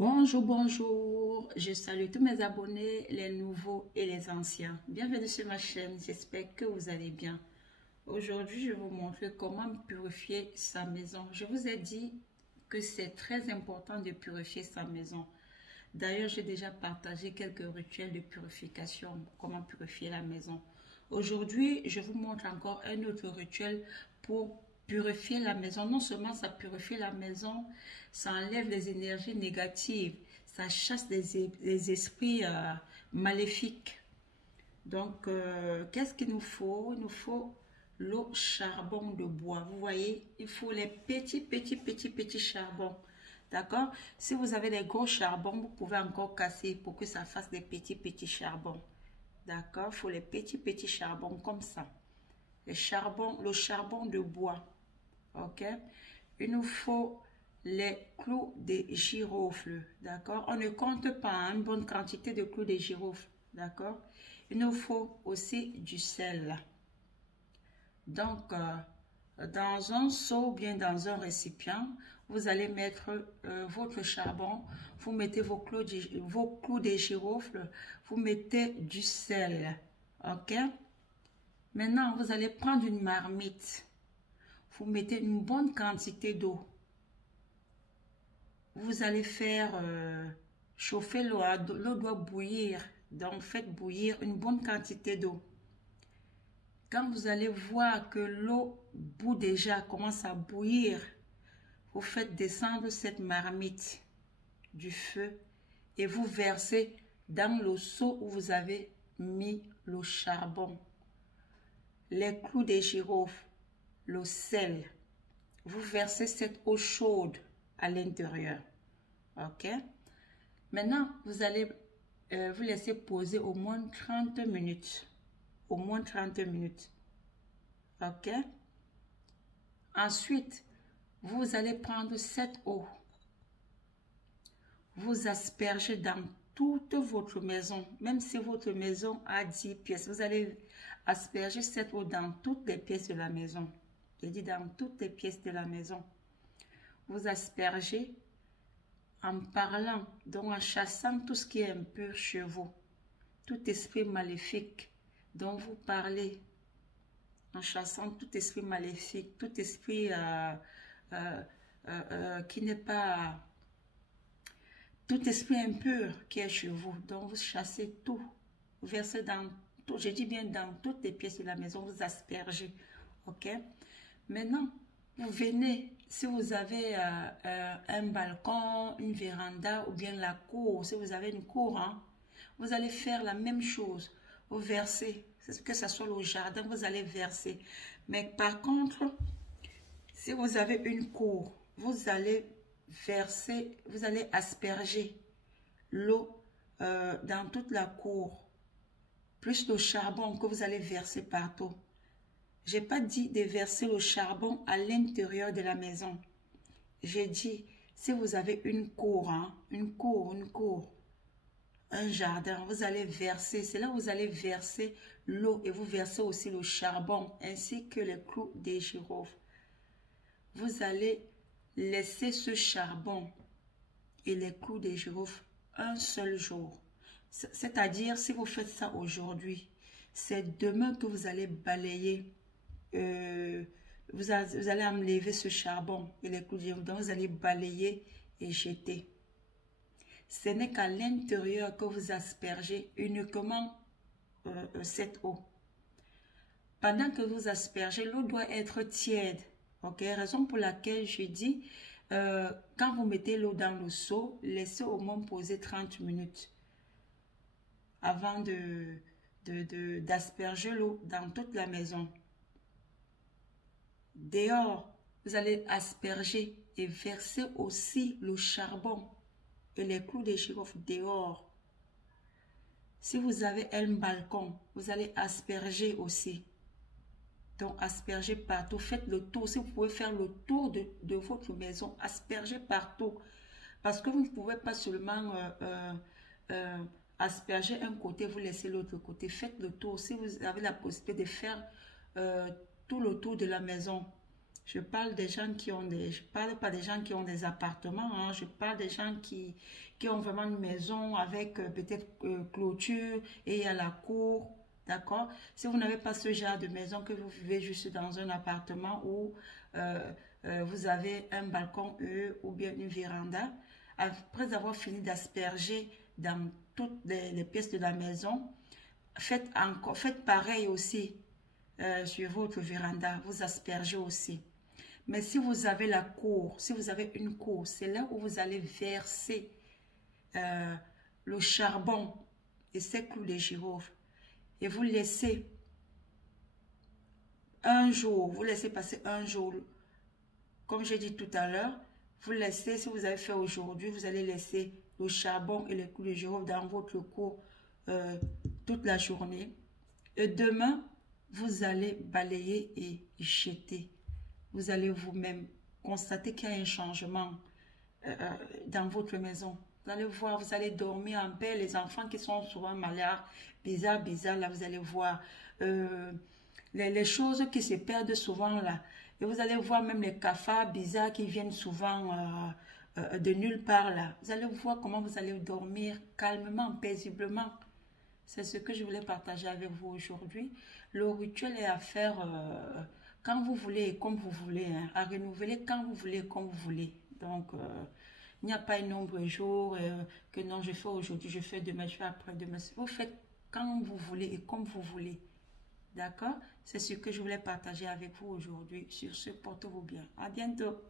Bonjour, bonjour. Je salue tous mes abonnés, les nouveaux et les anciens. Bienvenue sur ma chaîne. J'espère que vous allez bien. Aujourd'hui, je vais vous montrer comment purifier sa maison. Je vous ai dit que c'est très important de purifier sa maison. D'ailleurs, j'ai déjà partagé quelques rituels de purification, comment purifier la maison. Aujourd'hui, je vous montre encore un autre rituel pour purifier la maison. Non seulement ça purifie la maison, ça enlève les énergies négatives, ça chasse les esprits maléfiques. Donc, qu'est-ce qu'il nous faut? Il nous faut l'eau charbon de bois. Vous voyez, il faut les petits charbons. D'accord? Si vous avez des gros charbons, vous pouvez encore casser pour que ça fasse des petits charbons. D'accord? Il faut les petits charbons comme ça. Le charbon de bois. Ok? Il nous faut les clous de girofle. D'accord? On ne compte pas une bonne quantité de clous de girofle. D'accord? Il nous faut aussi du sel. Donc, dans un seau ou bien dans un récipient, vous allez mettre votre charbon, vous mettez vos clous de girofle, vous mettez du sel. Ok? Maintenant, vous allez prendre une marmite. Vous mettez une bonne quantité d'eau. Vous allez faire chauffer l'eau. L'eau doit bouillir. Donc, faites bouillir une bonne quantité d'eau. Quand vous allez voir que l'eau bout déjà, commence à bouillir, vous faites descendre cette marmite du feu et vous versez dans le seau où vous avez mis le charbon, les clous de girofle, le sel. Vous versez cette eau chaude à l'intérieur. Ok? Maintenant, vous allez vous laisser poser au moins 30 minutes. Au moins 30 minutes. Ok? Ensuite, vous allez prendre cette eau. Vous aspergez dans toute votre maison. Même si votre maison a 10 pièces, vous allez asperger cette eau dans toutes les pièces de la maison. Je dis dans toutes les pièces de la maison. Vous aspergez en parlant, donc en chassant tout ce qui est impur chez vous. Tout esprit maléfique dont vous parlez. En chassant tout esprit maléfique, tout esprit qui n'est pas... Tout esprit impur qui est chez vous. Donc vous chassez tout. Vous versez dans tout, je dis bien dans toutes les pièces de la maison, vous aspergez. Ok? Maintenant, vous venez, si vous avez un balcon, une véranda ou bien la cour, si vous avez une cour, hein, vous allez faire la même chose. Vous versez, que ce soit le jardin, vous allez verser. Mais par contre, si vous avez une cour, vous allez verser, vous allez asperger l'eau dans toute la cour, plus le charbon que vous allez verser partout. Je n'ai pas dit de verser le charbon à l'intérieur de la maison. J'ai dit, si vous avez une cour, hein, une cour, un jardin, vous allez verser, c'est là où vous allez verser l'eau et vous versez aussi le charbon ainsi que les clous de girofle. Vous allez laisser ce charbon et les clous de girofle un seul jour. C'est-à-dire, si vous faites ça aujourd'hui, c'est demain que vous allez balayer. Vous allez enlever ce charbon et les clous de girofle. Donc, vous allez balayer et jeter. Ce n'est qu'à l'intérieur que vous aspergez uniquement cette eau. Pendant que vous aspergez, l'eau doit être tiède. Ok, raison pour laquelle je dis, quand vous mettez l'eau dans le seau, laissez au moins poser 30 minutes avant d'asperger l'eau dans toute la maison. Dehors, vous allez asperger et verser aussi le charbon et les clous de girofle dehors. Si vous avez un balcon, vous allez asperger aussi. Donc, aspergez partout. Faites le tour. Si vous pouvez faire le tour de votre maison, aspergez partout. Parce que vous ne pouvez pas seulement asperger un côté, vous laissez l'autre côté. Faites le tour. Si vous avez la possibilité de faire tout le tour de la maison, Je parle des gens qui ont des... Je parle pas des gens qui ont des appartements, hein, je parle des gens qui ont vraiment une maison avec peut-être clôture et il y a la cour, d'accord? Si vous n'avez pas ce genre de maison, que vous vivez juste dans un appartement où vous avez un balcon ou bien une véranda, après avoir fini d'asperger dans toutes les pièces de la maison, faites pareil aussi sur votre véranda, vous aspergez aussi. Mais si vous avez la cour, si vous avez une cour, c'est là où vous allez verser euh, le charbon et ces clous de girofle. Et vous laissez un jour, vous laissez passer un jour. Comme j'ai dit tout à l'heure, vous laissez, si vous avez fait aujourd'hui, vous allez laisser le charbon et les clous de girofle dans votre cour toute la journée. Et demain, vous allez balayer et jeter. Vous allez vous-même constater qu'il y a un changement dans votre maison. Vous allez voir, vous allez dormir en paix. Les enfants qui sont souvent malades, bizarre, là, vous allez voir les choses qui se perdent souvent là. Et vous allez voir même les cafards bizarres qui viennent souvent de nulle part là. Vous allez voir comment vous allez dormir calmement, paisiblement. C'est ce que je voulais partager avec vous aujourd'hui. Le rituel est à faire quand vous voulez et comme vous voulez, hein, à renouveler quand vous voulez et comme vous voulez. Donc, il n'y a pas un nombre de jours que non, je fais aujourd'hui, je fais demain, je fais après-demain. Vous faites quand vous voulez et comme vous voulez. D'accord? C'est ce que je voulais partager avec vous aujourd'hui. Sur ce, portez-vous bien. À bientôt.